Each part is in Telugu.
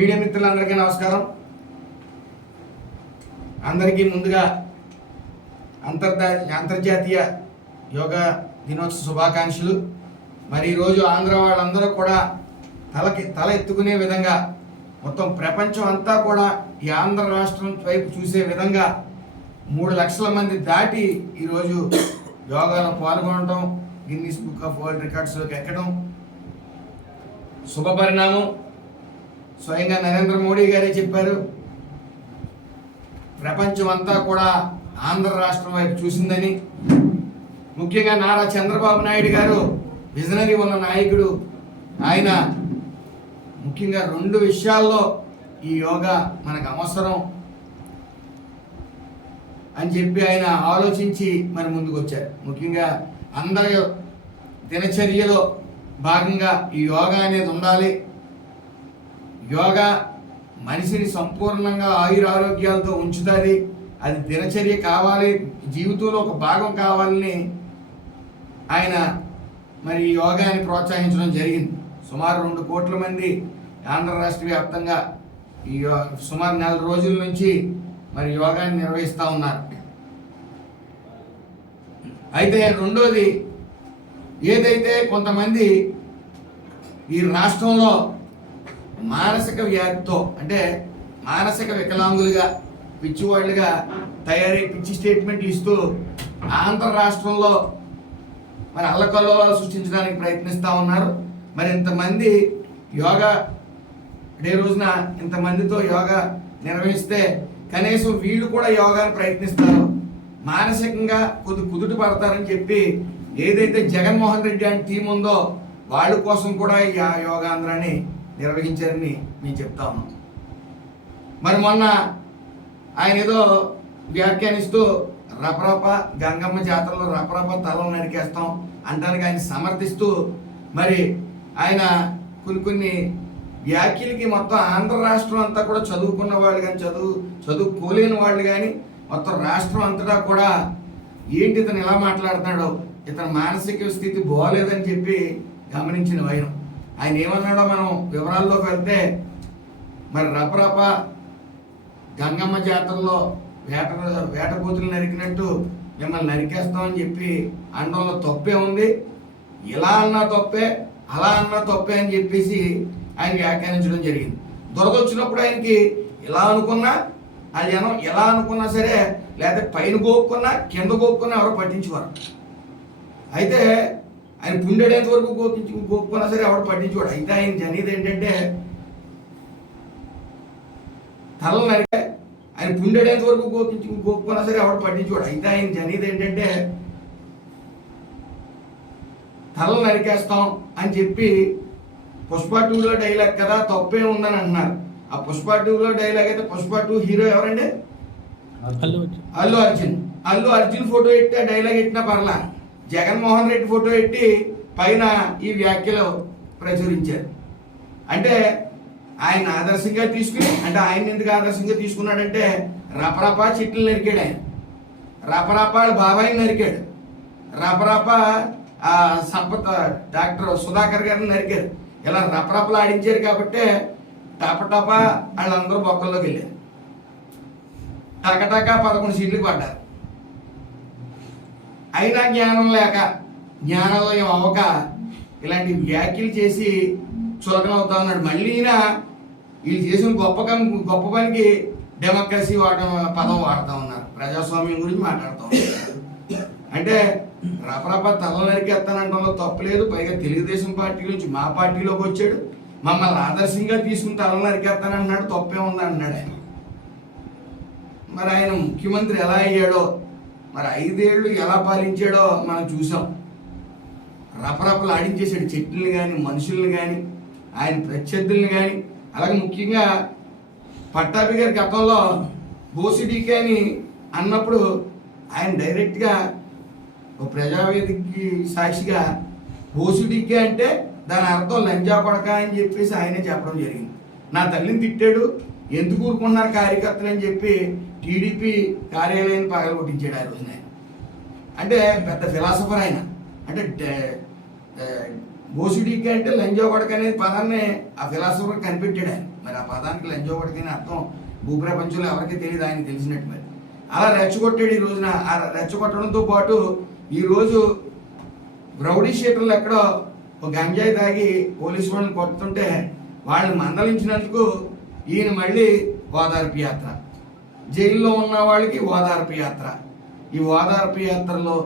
మీడియా మిత్రులందరికీ నమస్కారం. అందరికీ ముందుగా అంతర్జాతీయ యోగా దినోత్సవ శుభాకాంక్షలు. మరి ఈరోజు ఆంధ్ర వాళ్ళందరూ కూడా తల ఎత్తుకునే విధంగా మొత్తం ప్రపంచం అంతా కూడా ఈ ఆంధ్ర రాష్ట్రం వైపు చూసే విధంగా 3 లక్షల మంది దాటి ఈరోజు యోగాలో పాల్గొనడం, గిన్నీస్ బుక్ ఆఫ్ వరల్డ్ రికార్డ్స్లోకి ఎక్కడం శుభపరిణామం. స్వయంగా నరేంద్ర మోడీ గారే చెప్పారు, ప్రపంచం అంతా కూడా ఆంధ్ర రాష్ట్రం వైపు చూసిందని. ముఖ్యంగా నారా చంద్రబాబు నాయుడు గారు విజనరీ ఉన్న నాయకుడు. ఆయన ముఖ్యంగా 2 విషయాల్లో ఈ యోగా మనకు అవసరం అని చెప్పి ఆయన ఆలోచించి మరి ముందుకు వచ్చారు. ముఖ్యంగా అందరి దినచర్యలో భాగంగా ఈ యోగా అనేది ఉండాలి. యోగా మనిషిని సంపూర్ణంగా ఆయురారోగ్యాలతో ఉంచుతుంది. అది దినచర్య కావాలి, జీవితంలో ఒక భాగం కావాలని ఆయన మరి యోగాని ప్రోత్సహించడం జరిగింది. సుమారు 2 కోట్ల మంది ఆంధ్ర రాష్ట్ర వ్యాప్తంగా ఈ సుమారు 4 రోజుల నుంచి మరి యోగాని నిర్వహిస్తూ ఉన్నారు. అయితే రెండోది, ఏదైతే కొంతమంది ఈ రాష్ట్రంలో మానసిక వ్యాధితో, అంటే మానసిక వికలాంగులుగా, పిచ్చివాళ్ళుగా తయారై పిచ్చి స్టేట్మెంట్లు ఇస్తూ ఆంధ్ర రాష్ట్రంలో మరి అల్లకల్లోలాలు సృష్టించడానికి ప్రయత్నిస్తూ ఉన్నారు. మరి ఇంతమంది యోగా డే రోజున ఇంతమందితో యోగా నిర్వహిస్తే కనీసం వీళ్ళు కూడా యోగాను ప్రయత్నిస్తారు, మానసికంగా కుదుట పడతారని చెప్పి ఏదైతే జగన్మోహన్ రెడ్డి అని టీం ఉందో వాళ్ళ కోసం కూడా ఈ యోగాంధ్రాన్ని నిర్వహించారని నేను చెప్తా ఉన్నాను. మరి మొన్న ఆయన ఏదో వ్యాఖ్యానిస్తూ రపరప గంగమ్మ జాతరలో రపరప తలను నరికేస్తాం అంటానికి ఆయన సమర్థిస్తూ మరి ఆయన కొన్ని వ్యాఖ్యలకి మొత్తం ఆంధ్ర రాష్ట్రం అంతా కూడా చదువుకున్న వాళ్ళు కానీ చదువుకోలేని వాళ్ళు కానీ మొత్తం రాష్ట్రం అంతటా కూడా ఏంటి ఇతను ఎలా మాట్లాడుతున్నాడో, ఇతని మానసిక స్థితి బాగోలేదని చెప్పి గమనించిన ఆయన ఏమన్నాడో మనం వివరాల్లోకి వెళ్తే, మరి రపరప గంగమ్మ జాతరలో వేటపోతులు నరికినట్టు మిమ్మల్ని నరికేస్తామని చెప్పి అనడంలో తప్పే ఉంది. ఇలా అన్నా తప్పే, అలా అన్నా తప్పే అని చెప్పేసి ఆయన వ్యాఖ్యానించడం జరిగింది. దొరదొచ్చినప్పుడు ఆయనకి ఇలా అనుకున్నా, ఆ జనం ఎలా అనుకున్నా సరే, లేకపోతే పైన గోక్కున్నా కింద గోక్కున్నా ఎవరు పట్టించేవారు. అయితే ఆయన పుండేంత వరకు గోక్కున్నా సరే ఎవరు పట్టించేవాడు. అయితే ఆయన అనేది ఏంటంటే తలలు నరికే, ఆయన పుండేంత వరకు గోక్కున్నా సరే ఎవరు పట్టించేవాడు. అయితే ఆయన అనేది ఏంటంటే తలలు నరికేస్తాం అని చెప్పి పుష్ప 2లో డైలాగ్ కదా, తప్పే ఉందని అంటున్నారు. ఆ పుష్ప 2లో డైలాగ్ అయితే పుష్ప 2 హీరో ఎవరండి? అల్లు అర్జున్ ఫోటో ఎట్టి ఆ డైలాగ్ ఎట్టినా పర్లా, జగన్మోహన్ రెడ్డి ఫోటో ఎట్టి పైన ఈ వ్యాఖ్యలు ప్రచురించారు. అంటే ఆయన ఆదర్శంగా తీసుకుని, అంటే ఆయన ఎందుకు ఆదర్శంగా తీసుకున్నాడంటే రపరప చెట్లు నరికాడు. ఆయన రపరప బాబాయిని నరికాడు, రపరప సంపత్ డాక్టర్ సుధాకర్ గారిని నరికారు. ఇలా రపరపలు ఆడించారు కాబట్టి టపటప వాళ్ళందరూ బొక్కల్లోకి వెళ్ళారు. టకటక 11 సీట్లు పడ్డారు. అయినా జ్ఞానం లేక, జ్ఞానోదయం అవ్వక ఇలాంటి వ్యాఖ్యలు చేసి చులకన అవుతా ఉన్నాడు. మళ్ళీ వీళ్ళు చేసిన గొప్ప పనికి డెమోక్రసీ పదం వాడుతూ ఉన్నారు, ప్రజాస్వామ్యం గురించి మాట్లాడుతూ ఉన్నారు. అంటే రపరప తల నరికేస్తానంటే తప్పలేదు. పైగా తెలుగుదేశం పార్టీ నుంచి మా పార్టీలోకి వచ్చాడు, మమ్మల్ని ఆదర్శంగా తీసుకుని తల నరికేస్తానంటున్నాడు, తప్పే ఉంది అన్నాడు ఆయన. మరి ఆయన ముఖ్యమంత్రి ఎలా అయ్యాడో, మరి 5 ఏళ్ళు ఎలా పాలించాడో మనం చూసాం. రపరపలు ఆడించేసాడు చెట్లను కానీ, మనుషుల్ని కానీ, ఆయన ప్రత్యర్థుల్ని కానీ. అలాగే ముఖ్యంగా పట్టాభి గారి గతంలో బోసిడీకే అని అన్నప్పుడు ఆయన డైరెక్ట్గా ఒక ప్రజావేదికకి సాక్షిగా బోసిడీకే అంటే దాని అర్థం లంజా కొడక అని చెప్పేసి ఆయనే చెప్పడం జరిగింది. నా తల్లిని తిట్టాడు, ఎందుకు ఊరుకున్నారు కార్యకర్తలు అని చెప్పి టీడీపీ కార్యాలయాన్ని పగలగొట్టించాడు ఆ రోజున. అంటే పెద్ద ఫిలాసఫర్ ఆయన. అంటే బోసిడీకి అంటే లంజా కొడక అనేది పదాన్ని ఆ ఫిలాసఫర్ కనిపెట్టాడు ఆయన. మరి ఆ పదానికి లంజోబడికి అర్థం భూప్రపంచంలో ఎవరికీ తెలియదు, ఆయన తెలిసినట్టు. మరి అలా రెచ్చగొట్టాడు ఈ రోజున. ఆ రెచ్చగొట్టడంతో పాటు ఈరోజు రౌడీ షీటర్లు ఎక్కడో ఒక గంజాయి తాగి పోలీసు వాళ్ళని కొడుతుంటే వాళ్ళని మందలించినందుకు ఈయన మళ్ళీ ఓదార్పు యాత్ర, జైల్లో ఉన్న వాళ్ళకి ఓదార్పు యాత్ర. ఈ ఓదార్పు యాత్రలో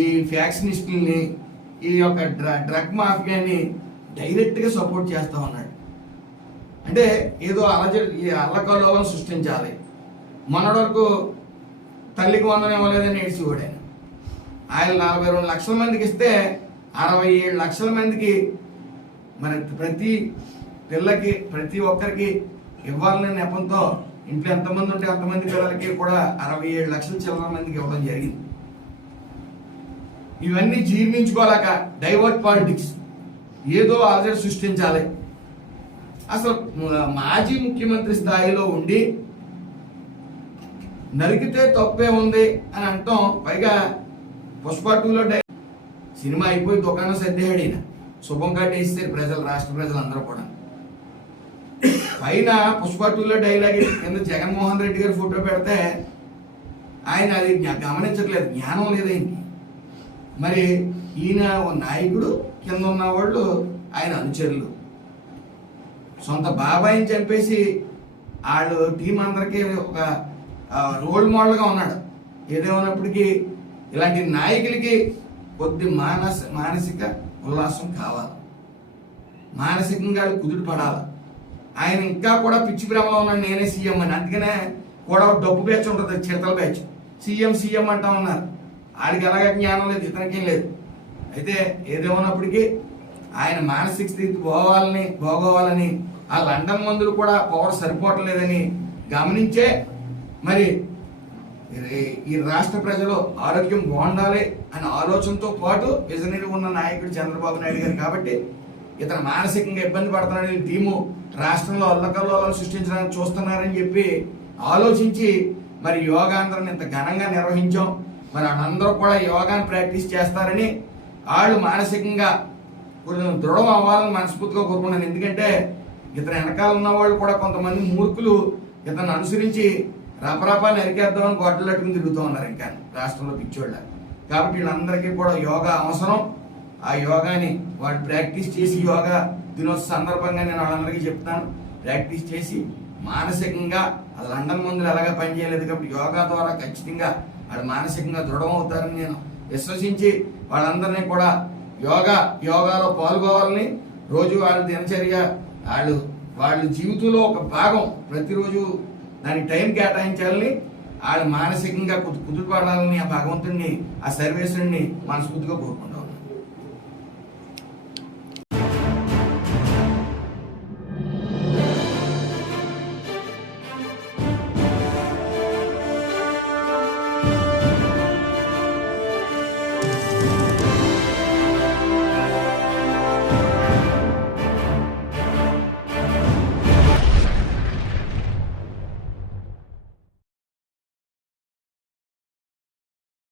ఈ ఫ్యాక్షనిస్టుల్ని, ఈ యొక్క డ్రగ్ మాఫియాని డైరెక్ట్గా సపోర్ట్ చేస్తూ ఉన్నాడు. అంటే ఏదో అల్లకల్లోలం సృష్టించాలి. మొన్నటి వరకు తల్లికి వందనం ఇవ్వలేదని ఏడ్చివాడు ఆయన 42 లక్షల మందికి ఇస్తే 67 లక్షల మందికి మరి ప్రతి పిల్లకి ప్రతి ఒక్కరికి ఇవ్వాలనే నెపంతో ఇంట్లో ఎంతమంది ఉంటే అంతమంది పిల్లలకి కూడా 67 లక్షల చిల్లర మందికి ఇవ్వడం జరిగింది. ఇవన్నీ జీర్ణించుకోలేక డైవర్ట్ పాలిటిక్స్, ఏదో అలజడి సృష్టించాలి. అసలు మాజీ ముఖ్యమంత్రి స్థాయిలో ఉండి నరికితే తప్పే ఉంది అని అంటాం. పైగా పుష్ప 2లో సినిమా అయిపోయి దుకాణం సర్దేహాడు ఈయన. శుభం కట్టేస్తారు ప్రజలు, రాష్ట్ర ప్రజలందరూ కూడా. పైన పుష్ప 2లో డైలాగ్ కింద జగన్మోహన్ రెడ్డి గారి ఫోటో పెడితే ఆయన అది గమనించట్లేదు, జ్ఞానం లేదు ఆయనకి. మరి ఈయన నాయకుడు, కింద ఉన్న వాళ్ళు ఆయన అనుచరులు. సొంత బాబాయిని చంపేసి వాళ్ళు టీం అందరికీ ఒక రోల్ మోడల్గా ఉన్నాడు. ఏదేమైనప్పటికీ ఇలాంటి నాయకులకి కొద్ది మానసిక ఉల్లాసం కావాలి, మానసికంగా కుదుట పడాలి. ఆయన ఇంకా కూడా పిచ్చి భ్రమలో ఉన్నాడు, నేనే సీఎం అని. అందుకనే కూడా డబ్బు బ్యాచ్ ఉంటుంది, చిడతల బ్యాచ్. సీఎం అంటా ఉన్నారు. ఆడికి ఎలాగ జ్ఞానం లేదు, ఇతనికేం లేదు. అయితే ఏదేమన్నప్పటికీ ఆయన మానసిక స్థితి పోగోవాలని ఆ లండన్ మందులు కూడా పవర్ సరిపోవట్లేదని గమనించే మరి ఈ రాష్ట్ర ప్రజలు ఆరోగ్యం బాగుండాలి అనే ఆలోచనతో పాటు విజనరీ ఉన్న నాయకుడు చంద్రబాబు నాయుడు గారు. కాబట్టి ఇతను మానసికంగా ఇబ్బంది పడుతున్నాడని టీము రాష్ట్రంలో అల్లకల్లోలాలు సృష్టించడానికి చూస్తున్నారని చెప్పి ఆలోచించి మరి యోగాంధ్రాన్ని ఇంత ఘనంగా నిర్వహించాం. మరి వాళ్ళందరూ కూడా యోగాన్ని ప్రాక్టీస్ చేస్తారని, వాళ్ళు మానసికంగా కొంచెం దృఢం అవ్వాలని మనస్ఫూర్తిగా కోరుకున్నాను. ఎందుకంటే ఇతను వెనకాల ఉన్న వాళ్ళు కూడా కొంతమంది మూర్ఖులు ఇతను అనుసరించి రపరపా నరికేద్దామని గొడ్డలు అట్టుకుని తిరుగుతూ ఉన్నారు ఇంకా రాష్ట్రంలో పిచ్చోళ్ళ. కాబట్టి వీళ్ళందరికీ కూడా యోగా అవసరం. ఆ యోగాని వాళ్ళు ప్రాక్టీస్ చేసి, యోగా దినోత్సవ సందర్భంగా నేను వాళ్ళందరికీ చెప్తాను, ప్రాక్టీస్ చేసి మానసికంగా లండన్ మందులు ఎలాగా పనిచేయలేదు. కాబట్టి యోగా ద్వారా ఖచ్చితంగా వాళ్ళు మానసికంగా దృఢం అవుతారని నేను విశ్వసించి వాళ్ళందరినీ కూడా యోగాలో పాల్గొవాలని, రోజు వాళ్ళ దినచర్య వాళ్ళ జీవితంలో ఒక భాగం ప్రతిరోజు దానికి టైం కేటాయించాలని, వాళ్ళు మానసికంగా కుదురుపడాలని ఆ భగవంతుడిని, ఆ సర్వేశ్వరుని మనస్ఫూర్తిగా కోరుకుంటాం.